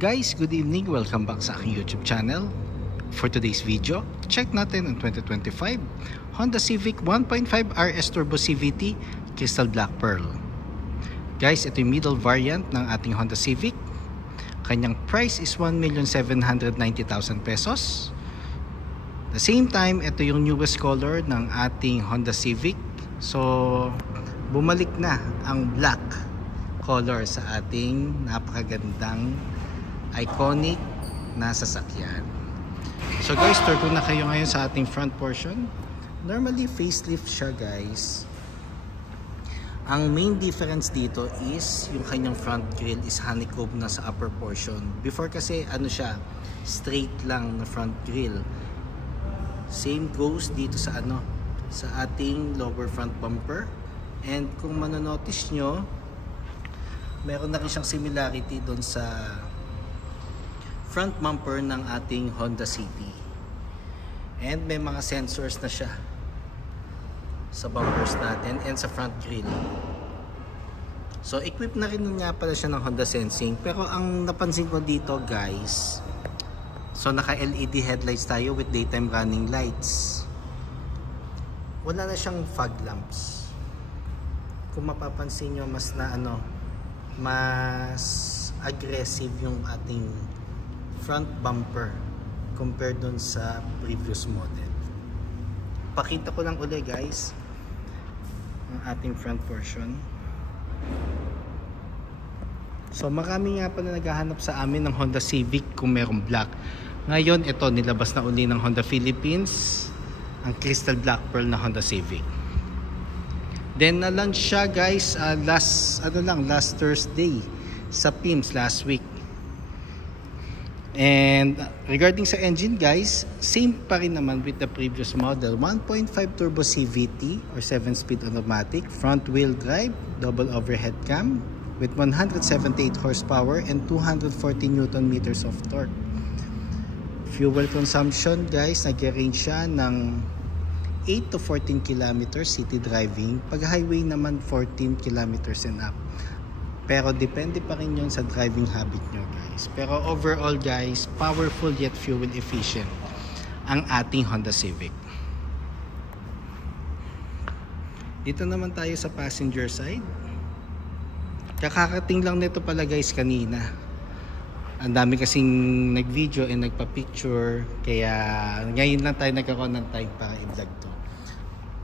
Guys, good evening. Welcome back sa aking YouTube channel. For today's video, check natin ang 2025 Honda Civic 1.5 RS Turbo CVT Crystal Black Pearl. Guys, ito yung middle variant ng ating Honda Civic. Kanyang price is 1,790,000 pesos. The same time, ito yung newest color ng ating Honda Civic. So, bumalik na ang black color sa ating napakagandang iconic na sasakyan. So guys, tour ko na kayo ngayon sa ating front portion. Normally facelift siya guys. Ang main difference dito is yung kanyang front grille is honeycomb na sa upper portion. Before kasi ano siya, straight lang na front grille. Same goes dito sa sa ating lower front bumper. And kung manonotice nyo, meron na rin siyang similarity doon sa front bumper ng ating Honda City. And may mga sensors na siya sa bumpers natin and sa front grille. So equipped na rin nga pala siya ng Honda Sensing. Pero ang napansin ko dito guys, so naka LED headlights tayo with daytime running lights. Wala na siyang fog lamps. Kung mapapansin nyo, mas na mas aggressive yung ating front bumper compared dun sa previous model. Pakita ko lang ulit guys ang ating front portion. So marami nga pala naghahanap sa amin ng Honda Civic kung merong black. Ngayon ito nilabas na uli ng Honda Philippines ang Crystal Black Pearl na Honda Civic. Then na-launch siya guys last Thursday sa PIMS last week. And regarding sa engine guys, same pa rin naman with the previous model. 1.5 turbo CVT or 7-speed automatic, front wheel drive, double overhead cam with 178 horsepower and 240 Newton meters of torque. Fuel consumption guys, nag-range siya ng 8 to 14 kilometers city driving. Pag highway naman 14 kilometers and up. Pero depende pa rin yun sa driving habit nyo guys. Pero overall guys, powerful yet fuel efficient ang ating Honda Civic. Dito naman tayo sa passenger side. Kakarating lang nito pala guys kanina. Ang dami kasing nag-video and nagpa-picture. Kaya ngayon lang tayo nagkaroon ng time para i-vlog to.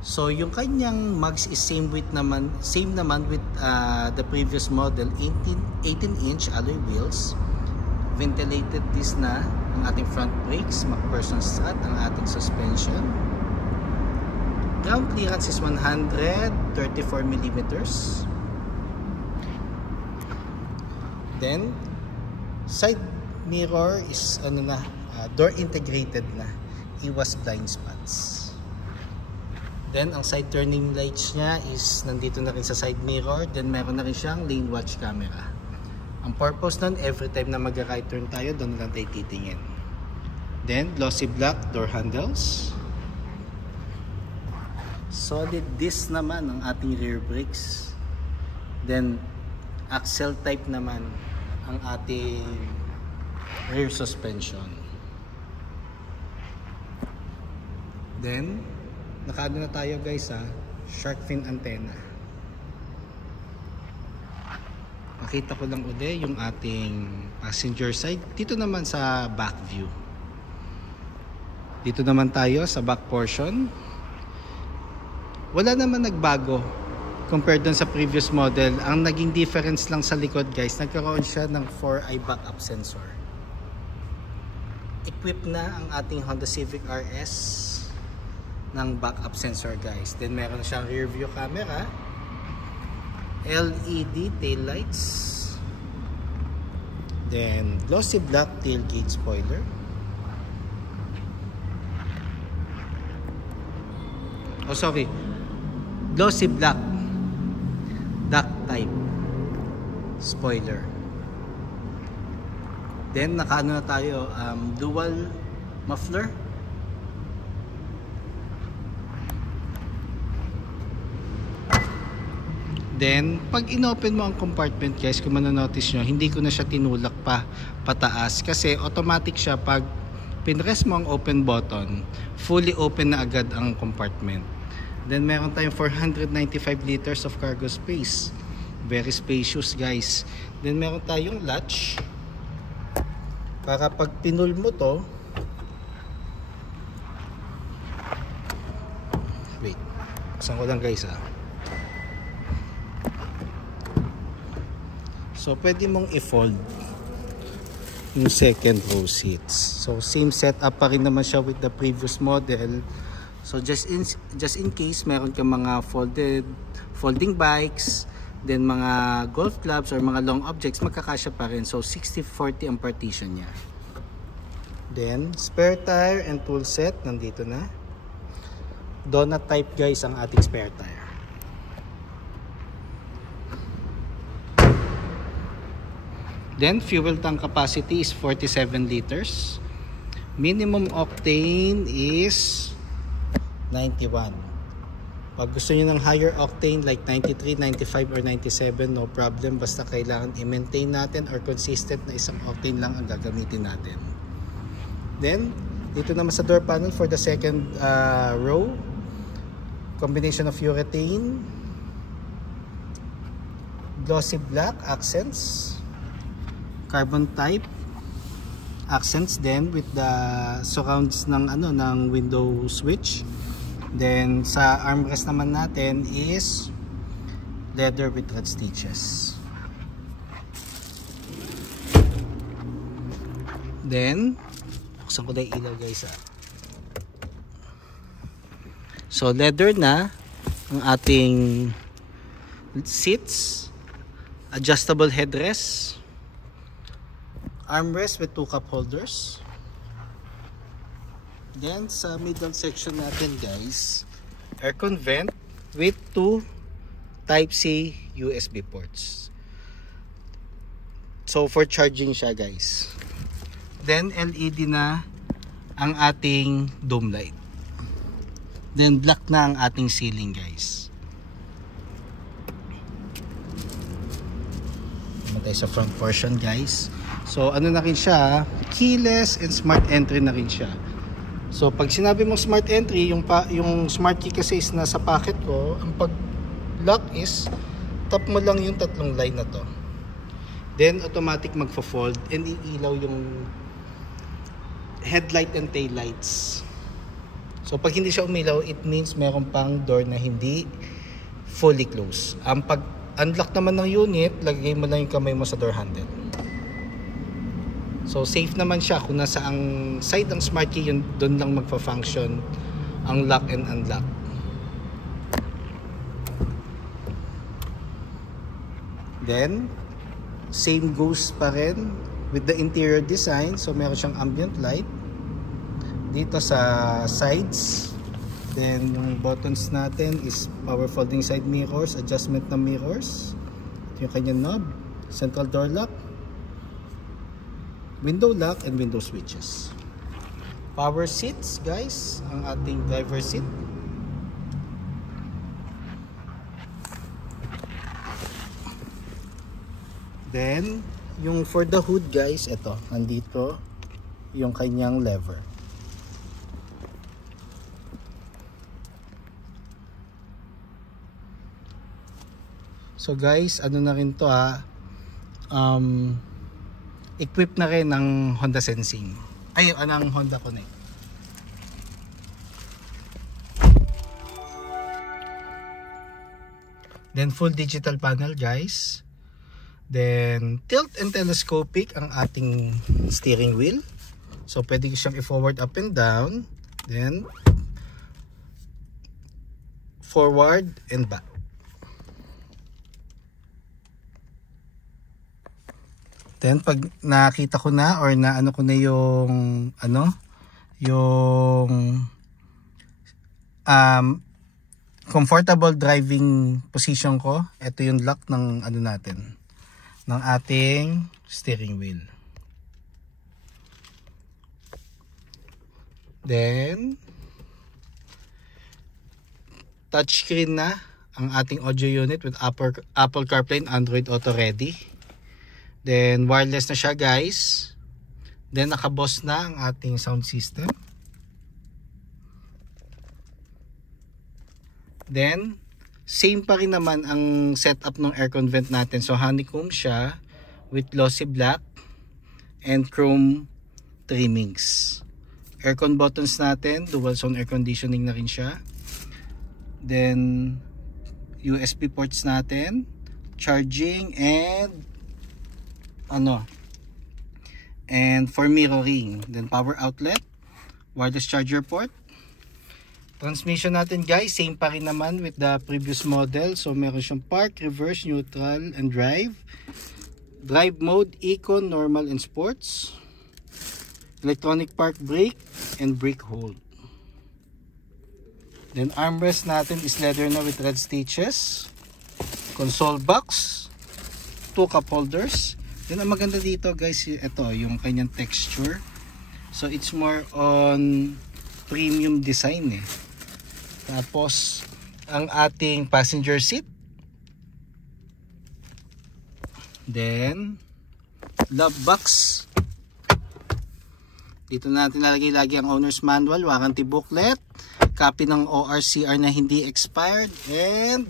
So yung kanyang mags is same naman with the previous model, 18-inch alloy wheels, ventilated disc na ang ating front brakes, MacPherson strut ang ating suspension. Ground clearance is 134 mm. Then side mirror is door integrated na, iwas blind spots. Then, ang side turning lights niya is nandito na rin sa side mirror. Then, meron na rin siyang lane watch camera. Ang purpose nun, every time na mag-right turn tayo, doon lang tayo titingin. Then, glossy black door handles. Solid disc naman ang ating rear brakes. Then, axle type naman ang ating rear suspension. Then, nakaano na tayo guys shark fin antenna. Makita ko lang uli yung ating passenger side. Dito naman sa back view. Dito naman tayo sa back portion. Wala naman nagbago compared dun sa previous model. Ang naging difference lang sa likod guys, nagkaroon siya ng 4-eye backup sensor. Equipped na ang ating Honda Civic RS ng backup sensor guys. Then meron siyang rear view camera, LED tail lights, then glossy black tailgate spoiler, glossy black duck type spoiler. Then nakaano na tayo, dual muffler. Then, pag inopen mo ang compartment guys, kung manonotice nyo, hindi ko na siya tinulak pa pataas. Kasi automatic siya pag pinress mo ang open button, fully open na agad ang compartment. Then, meron tayong 495 liters of cargo space. Very spacious guys. Then, meron tayong latch. Para pag pinul mo to, wait, buksan ko lang guys So, pwede mong i-fold yung second row seats. So, same setup pa rin naman siya with the previous model. So, just in case meron ka mga folding bikes, then mga golf clubs or mga long objects, magkakasya pa rin. So, 60-40 ang partition niya. Then, spare tire and tool set, nandito na. Donut type guys ang ating spare tire. Then, fuel tank capacity is 47 liters. Minimum octane is 91. Pag gusto nyo ng higher octane like 93, 95, or 97, no problem. Basta kailangan i-maintain natin or consistent na isang octane lang ang gagamitin natin. Then, dito naman sa door panel for the second row, combination of urethane, glossy black accents, carbon type accents then with the surrounds ng ng window switch. Then sa armrest naman natin is leather with red stitches. Then buksan ko na yung ilaw guys So leather na ang ating seats, adjustable headrest, armrest with 2 cup holders. Then sa middle section natin guys, aircon vent with 2 Type-C USB ports. So for charging siya guys. Then LED na ang ating dome light. Then black na ang ating ceiling guys. Naman tayo sa front portion guys. So ano na rin siya, keyless and smart entry na rin siya. So pag sinabi mong smart entry, yung smart key kasi is nasa pocket ko, ang pag lock is tap mo lang yung tatlong line na to. Then automatic magfo-fold and iilaw yung headlight and tail lights. So pag hindi siya umilaw, it means meron pang door na hindi fully closed. Ang pag unlock naman ng unit, lagay mo lang yung kamay mo sa door handle. So safe naman siya kung nasa ang side ng smart key, yun doon lang magfa-function ang lock and unlock. Then same goes pa rin with the interior design. So meron siyang ambient light dito sa sides. Then yung buttons natin is power folding side mirrors, adjustment ng mirrors, yung kanyang knob, central door lock, window lock, and window switches. Power seats guys, ang ating driver seat. Then yung for the hood guys, ito nandito yung kanyang lever. So guys, ano na rin to equipped na rin ng Honda Sensing. Ay, ng Honda Connect. Then full digital panel guys. Then tilt and telescopic ang ating steering wheel. So pwede siyang i-forward up and down. Then forward and back. Then pag nakita ko na or naano ko na yung comfortable driving position ko, ito yung lock ng natin, ng ating steering wheel. Then touchscreen na ang ating audio unit with Apple CarPlay and Android Auto ready. Then wireless na siya guys. Then naka-boss na ang ating sound system. Then same pa rin naman ang setup ng aircon vent natin. So honeycomb siya with glossy black and chrome trimmings. Aircon buttons natin, dual zone air conditioning na rin siya. Then USB ports natin, charging and for mirroring. Then power outlet, wireless charger port. Transmission natin guys, same pa rin naman with the previous model. So meron siyang park, reverse, neutral, and drive. Drive mode, eco, normal, and sports. Electronic park brake and brake hold. Then armrest natin is leather na with red stitches. Console box, 2 cup holders. Then ang maganda dito guys, ito yung kanyang texture. So it's more on premium design eh. Tapos ang ating passenger seat. Then glove box. Dito natin lalagay lagi ang owner's manual, warranty booklet, copy ng ORCR na hindi expired, and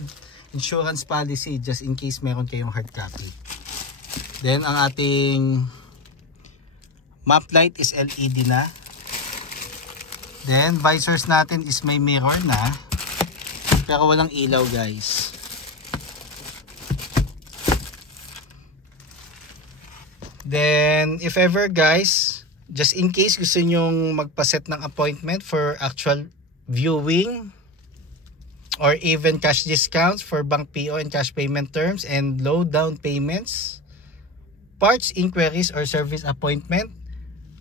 insurance policy just in case meron kayong hard copy. Then ang ating map light is LED na. Then visors natin is may mirror na pero walang ilaw guys. Then if ever guys, just in case gusto nyong magpaset ng appointment for actual viewing or even cash discounts for bank PO and cash payment terms and low down payments, parts inquiries or service appointment,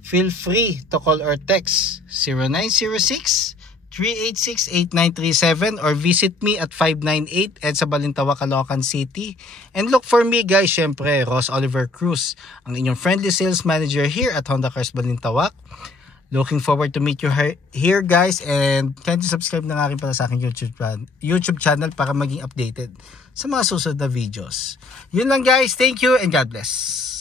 feel free to call or text 0906-386-8937 or visit me at 598 EDSA Balintawak, Caloocan City. And look for me guys, syempre, Ross Oliver Cruz, ang inyong friendly sales manager here at Honda Cars Balintawak. Looking forward to meet you here guys, and kindly subscribe na nga rin pala sa aking YouTube channel para maging updated sa mga susunod na videos. Yun lang guys, thank you and God bless.